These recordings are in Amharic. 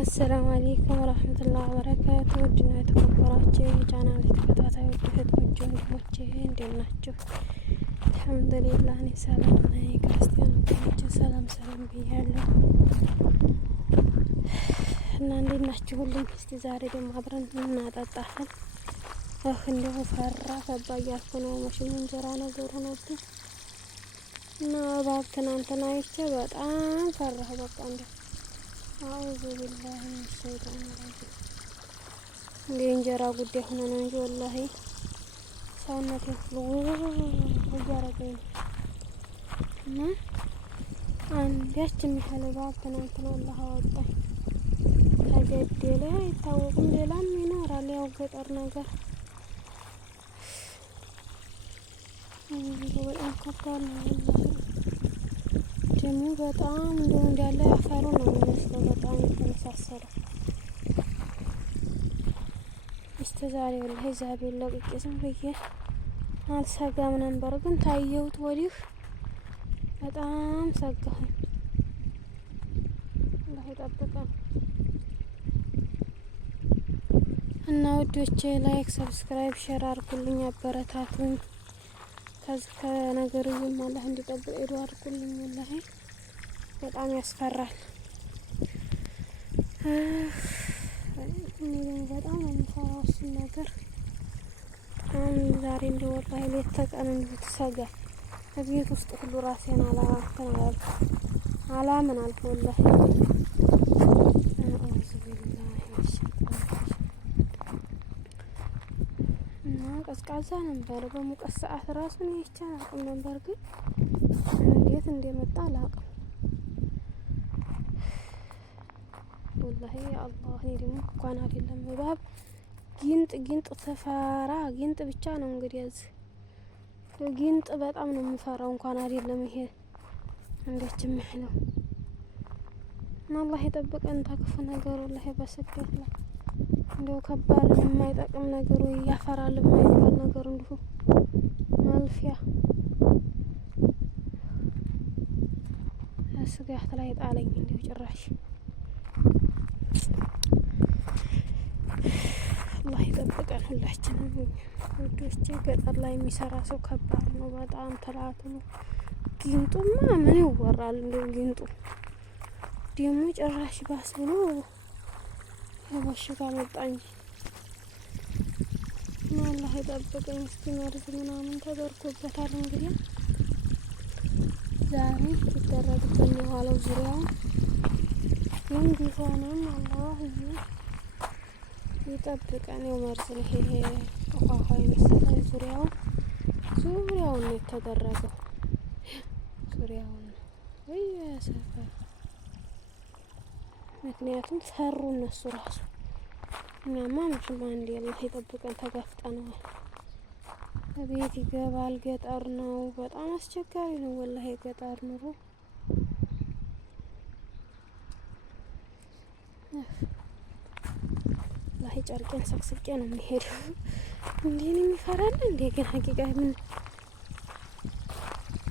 አሰላሙ አለይኩም ወራህመቱላሂ ወበረካቱ። ውድና የተከበራችሁ የቻናሌ ተከታታዮች እህቶቼ፣ ወንድሞቼ እንዴት ናችሁ? አልሐምዱሊላህ እኔ ሰላም ነኝ። ክርስቲያን ወገኖቼ ሰላም ብያለሁ እና እንዴት ናችሁልኝ? እስቲ ዛሬ ደግሞ አብረን እናጠጣለን። እንደው ፈራ ገባ እያልኩ ነው። መቼም እንጀራ ነገሩ ነውብኝ እና እባብ ትናንትና አይቼ በጣም ፈራሁ። በቃ እንደው አውዙ ቢላሂ ሸይጣን ረጂም እንጀራ ጉዳይ ሆነ ነው እንጂ ወላሂ ሰውነቴ እያረገኝ ነው። እና አንዳች የሚያህል እባብ ትናንትና አላህ አወጣኝ። ተገደለ አይታወቅም፣ ሌላም ይኖራል ያው ገጠር ነገር። በጣም ከባድ ነው ወላሂ። ደግሞ በጣም እንደው እንዳለ ያፈሩ ነው የሚመስለው። በጣም የተመሳሰለው እስከ ዛሬ ወላሂ ዛቤን ለቅቄ ዝም ብዬ አልሰጋም ነበር፣ ግን ታየሁት ወዲህ በጣም ሰጋሁኝ። አላህ ይጠብቀን እና ውዶቼ ላይክ፣ ሰብስክራይብ፣ ሼር አድርጉልኝ፣ አበረታቱኝ። ከዚህ ከነገሩም አላህ እንዲጠብቅ ሄዱ አድርጉልኝ። ወላሂ በጣም ያስፈራል። እኔ በጣም ነው የምፈራው እሱን ነገር። ዛሬ እንደው ወላሂ ሌት ተቀን እንዲሁ ትሰጋል። ከቤት ውስጥ ሁሉ ራሴን አላምን አልኩ ወላሂ። ቀዝቃዛ ነበር በሙቀት ሰዓት ራሱን ይቻል አቅም ነበር፣ ግን እንዴት እንደመጣ አላውቅም ወላሂ። አላህ እኔ ደግሞ እንኳን አይደለም እባብ ጊንጥ ተፈራ። ጊንጥ ብቻ ነው እንግዲህ እዚህ ጊንጥ በጣም ነው የምፈራው፣ እንኳን አይደለም ይሄ እንዴት የሚያህለው። እና አላህ የጠበቀን ተክፉ ነገር ወላሂ በስደት ላይ እንደው ከባድ የማይጠቅም ነገሩ ያፈራል የማይባል ነገር እንዲሁ ማልፊያ ስጋት ላይ ጣለኝ። እንዲሁ ጭራሽ አላህ ይጠብቀን ሁላችንም ውዶቼ። ገጠር ላይ የሚሰራ ሰው ከባድ ነው በጣም ተላቱ ነው። ጊንጡማ ምን ይወራል? እንደው ጊንጡ ደግሞ ጭራሽ ባስ ብሎ በሽታ መጣ እንጂ እና አላህ ይጠብቀኝ። እስኪ መርዝ ምናምን ተደርጎበታል እንግዲህ ዛሬ ሲደረግበት ነው የዋለው ዙሪያውን። ግን ቢሆንም አላህ ይጠብቀን። ያው መርዝ ነው ይሄ ውሃ የመሰለ ዙሪያውን ነው የተደረገው። ዙሪያውን ነው ወይ ሰፈር። ምክንያቱም ፈሩ እነሱ ራሱ። እኛማ መቼም አንዴ አላህ ይጠብቀን ተጋፍጠነዋል። ቤት ይገባል። ገጠር ነው፣ በጣም አስቸጋሪ ነው ወላሂ ገጠር ኑሮ። ወላሂ ጨርቄን ሰቅስቄ ነው የሚሄደው። እንዴ ነው የሚፈራል እንዴ? ግን ሀቂቃ ምን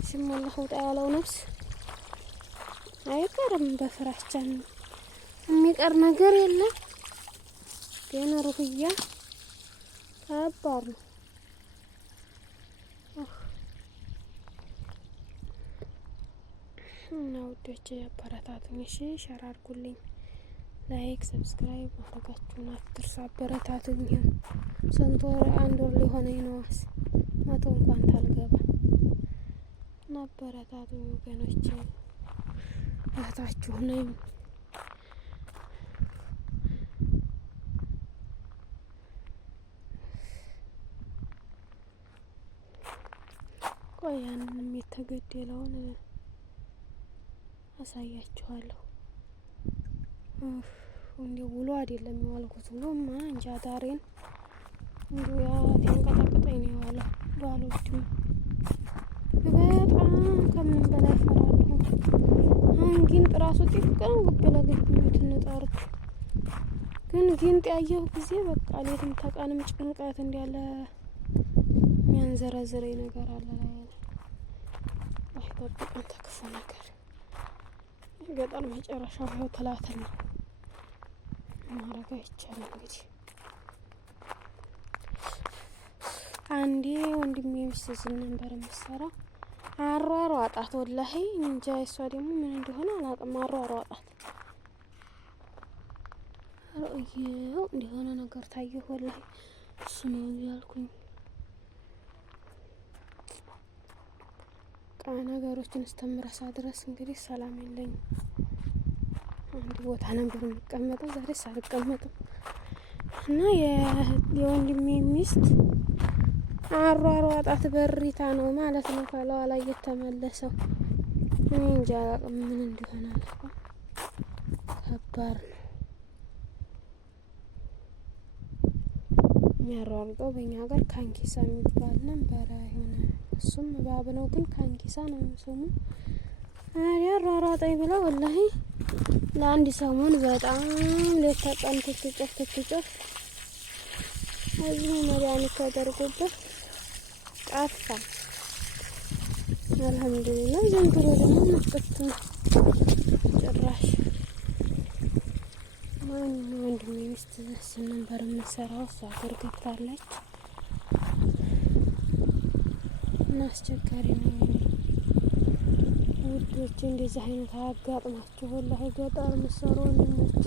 ሲሞላ ውጣ ያለው ነፍስ አይቀርም። በፍራቻ የሚቀር ነገር የለም። ግን ሩህያ ከባድ ነው። እና ውዶቼ አበረታቱኝ፣ እሺ ሸር አድርጉልኝ፣ ላይክ ሰብስክራይብ ማድረጋችሁን አትርሱ። አበረታቱኝ። ስንት ወር አንድ ወር ሊሆነኝ ነው 100 እንኳን ታልገባ እና አበረታቱኝ ወገኖቼ። እህታችሁ ነኝ። ቆይ ያንንም የተገደለውን አሳያችኋለሁ። እንዴ ውሎ አይደለም የዋልኩት። ውሎማ እንጃ ዳሬን እንዴ ያንቀጠቀጠኝ ነው የዋለው። ባሎድም በጣም ከምን በላይ ፈራለሁ። ጊንጥ ራሱ ጥቅም ግብ ለግብ ትንጣርኩ። ግን ጊንጥ ያየሁ ጊዜ በቃ ሌትም ተቀንም ጭንቀት እንዳለ የሚያንዘረዝረኝ ነገር አለ ላይ አይጠብቀን ተክፉ ነገር። ገጠር መጨረሻው ይኸው ትላትል ነው። ማረግ አይቻልም። እንግዲህ አንዴ ወንድሜ ሚስት ነበር የምትሰራው አሯሯጣት ወላሂ እንጃ። እሷ ደግሞ ምን እንደሆነ አላውቅም። አሯሯጣት ረእየው እንደሆነ ነገር ታየሁ ወላሂ። እሱ ነው እያልኩኝ ነገሮችን እስተምረሳ ድረስ እንግዲህ ሰላም የለኝም። አንድ ቦታ ነበር የምቀመጠው፣ ዛሬ አልቀመጥም። እና የወንድሜ ሚስት አሯሯጣት በሪታ ነው ማለት ነው ከለዋ ላይ የተመለሰው። እኔ እንጃ አላውቅም ምን እንደሆነ አላውቅም። ከባድ ነው የሚያሯሩጠው። በእኛ ሀገር ካንኪሳ የሚባል ነበረ የሆነ እሱም እባብ ነው ግን ካንኪሳ ነው ስሙ። ያሯሯጠኝ ብላ ወላሂ ለአንድ ሰሞን በጣም ሌት ተቀን ትትጮህ እዚሁ መድኃኒት ተደርጎበት ጠፋ። አልሐምዱሊላህ ዘንድሮ ደግሞ መጥቶ ጭራሽ ወንድሜ ሚስት ነበር የምትሰራው፣ እሷ ሀገር ገብታለች እና አስቸጋሪ ነው ውዶች። እንደዚህ አይነት አያጋጥማችሁ ወላሂ። ገጠር የምትሰሩ ወንድሞች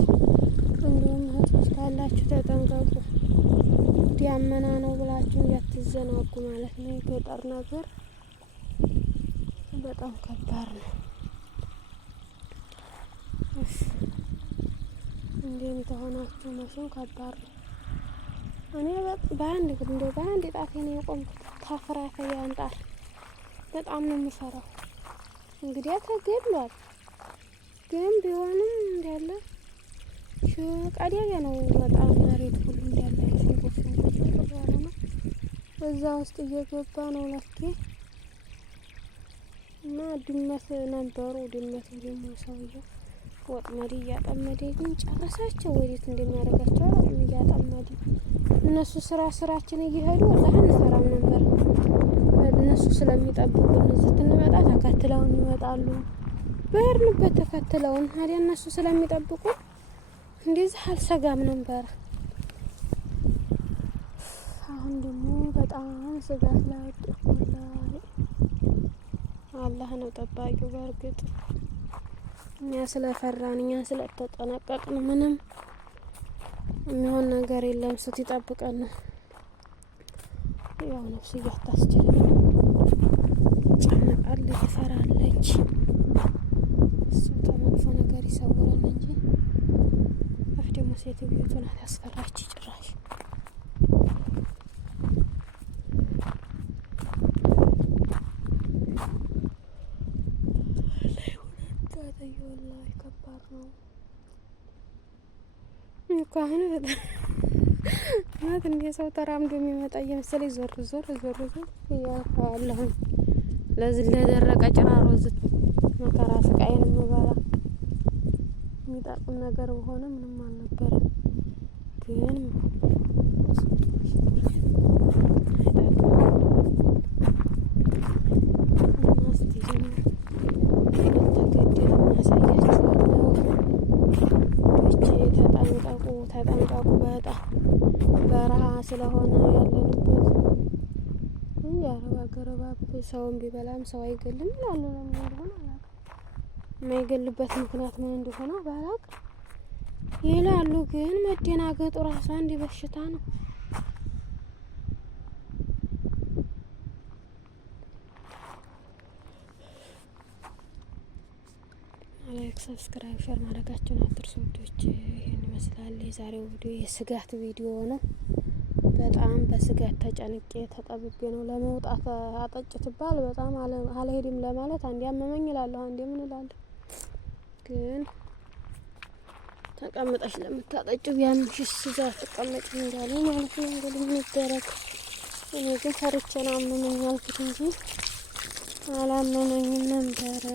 እንዲሁም እህቶች ካላችሁ ተጠንቀቁ። ዳመና ነው ብላችሁ እንዳትዘናጉ ማለት ነው። የገጠር ነገር በጣም ከባድ ነው። እንዴም ተሆናችሁ መቼም ከባድ ነው። እኔ በአንድ ጣቴ ነው የቆምኩት ከፍራተ ያንጣል። በጣም ነው የምፈራው። እንግዲያ ተገድሏል፣ ግን ቢሆንም እንዳለ ቀዳዳ ነው። በጣም መሬት ሁሉ እንዳለ ሽንኩርት ያለ ነው። እዛ ውስጥ እየገባ ነው ለኬ እና ድመት ነበሩ። ድመቱ ደግሞ ሰውዬው ወጥመድ እያጠመደ ግን ጨረሳቸው። ወዴት እንደሚያደርጋቸው አላውቅም። እያጠመደ እነሱ ስራችን እየሄዱ ወላሂ እንሰራም ነበር። እነሱ ስለሚጠብቁን እዚህ ትንመጣ ተከትለውን ይመጣሉ። በርንበት ተከትለውን ታዲያ እነሱ ስለሚጠብቁ እንደዚህ አልሰጋም ነበር። አሁን ደግሞ በጣም ስጋት ላይ ወጥቷል። አላህ ነው ጠባቂው። በእርግጥ እኛ ስለፈራን እኛ ስለተጠነቀቅን ምንም የሚሆን ነገር የለም። እሱ ይጠብቀን ነው። ያው ነፍስ እያታስችል ጨነቃለች፣ ትፈራለች። እሱ ከመጥፎ ነገር ይሰውረን እንጂ አፍ ደግሞ ሴትዮቱ ናት ያስፈራች ጭራሽ። ወላሂ ከባድ ነው እኮ አሁን ማለት እንደ ሰው ተራምዶ የሚመጣ እየመሰለኝ ዞር እያልኩ ለዚህ ለደረቀ ጭራሮ ዝት መከራ ስቃይን የምበላ የሚጠቅም ነገር በሆነ ምንም አልነበረም። ግን ተጠንቀቁ። በጣም በረሃ ስለሆነ ያለንበት የአረብ ሀገር እባብ ሰውን ቢበላም ሰው አይገልም ይላሉ። ለምን እንደሆነ አላውቅም። የማይገልበት ምክንያት ምን እንደሆነ ባላውቅም ይላሉ። ግን መደናገጡ ራሱ አንድ በሽታ ነው። ላይክ፣ ሰብስክራይብ፣ ሼር ማድረጋችሁን አትርሱ ውዶች። ይሄን ይመስላል የዛሬው ቪዲዮ። የስጋት ቪዲዮ ነው። በጣም በስጋት ተጨንቄ ተጠብቤ ነው ለመውጣት። አጠጭ ትባል በጣም አልሄድም ለማለት አንዴ አመመኝ እላለሁ፣ አንዴ ምን እላለሁ። ግን ተቀምጠሽ ለምታጠጭው ቢያምሽስ እዛ ተቀመጭ እንዳሉ ማለት ነው። እንግዲህ ምን ይደረግ። እኔ ግን ፈርቼ ነው አመመኝ ያልኩት እንጂ አላመመኝም ነበረ።